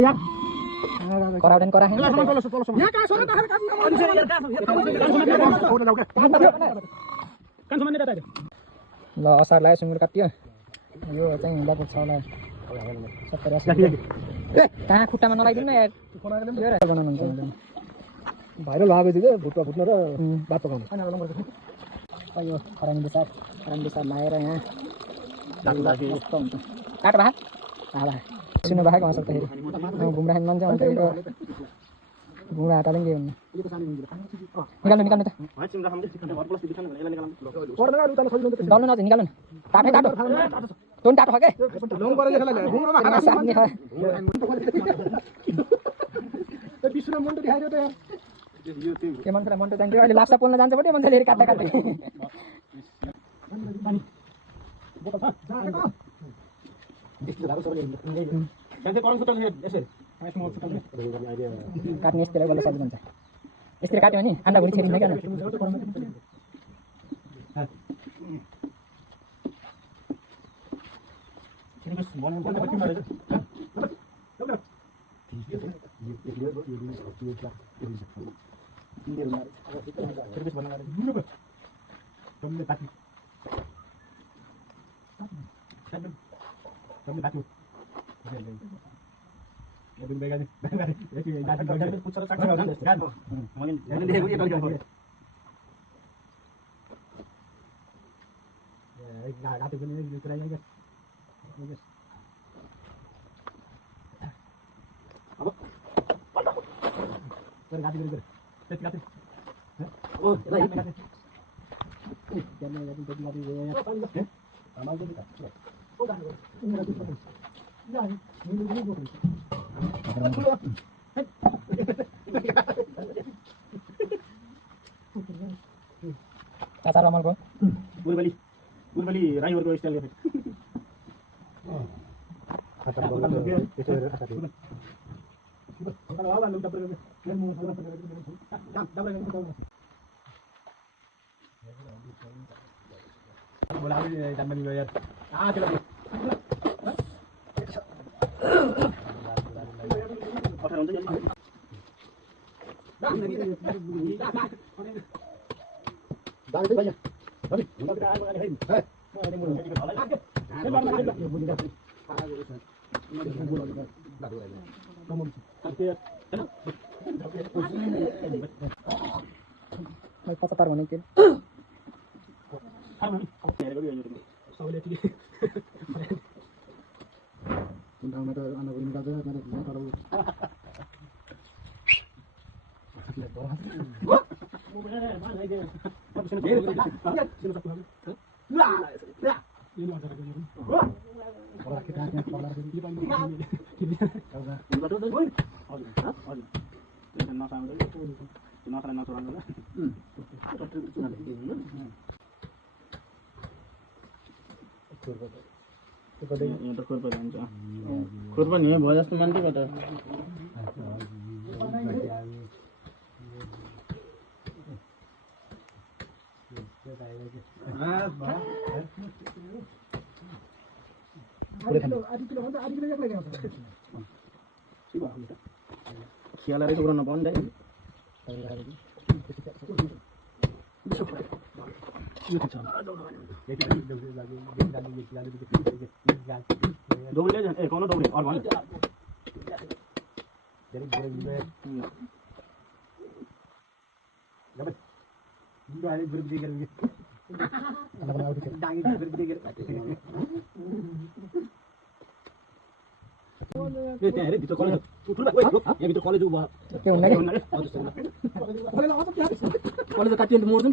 कराउडेन करा यहाँ कहाँ छ र त ल असार लाग्यो सुँगुर काट्यो यो चाहिँ लगभग 6 लाख 70-80 कहाँ खुट्टामा नलाइदिनु न यार बनाउनुहुन्छ भाइरल भएको थियो भुट्टा फुट्न र भात पकाउनु यो खरानी बेसार लाएर यहाँ कस्तो हुन्छ काट भा सुन्नु भएको सक्दाखेरि घुम्राख्ने मान्छे अन्त घुम्रा हाटाले पनि के हुन्न निकाल्नु त डल्नु नजिक निकाल्नु टाटो तँ टाटो खाके के मान्छेलाई मन्टो जान्थ्यो अहिले लाप्सा पोल्न जान्छ पनि मान्छेले काट्दा काट्ने यस्तोलाई गल्ल सजिलो हुन्छ यसरी काट्यो भने आन्डा भुँडी छेडिँदैन क्या रमलको बुलबली राईहरुको स्टाइलले पचहत्तर भने के खुर्पा नि भयो जस्तो मान्थ्यो बट खियालेर चाहिँ गर्न पाउँदैन दौड़ले ए कौन दौड़े और भने कलेज काटिन्छ मोर्छ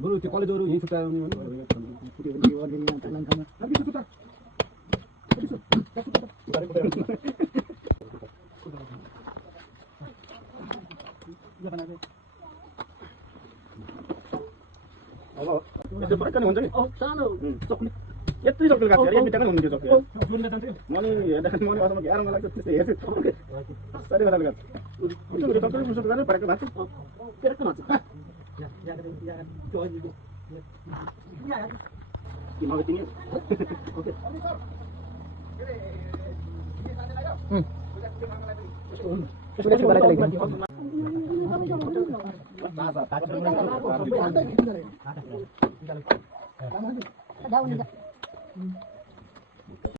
बरु त्यो कलेजहरु यही छुट्याउने हो नि यसो फरक हुन्छ नि यत्रै चक्कर काट्छ एक बिटाको हुन्थ्यो चक्कर मैले हेर्दाखेरि मैले अझ ग्यारमा लाग्छ त्यस्तो हेर्छु साह्रै मजाले काट्छ चक्कर फुर्सद गरेर फरक भाँच्छ मग तिमी Sudah balik lagi. Daun juga.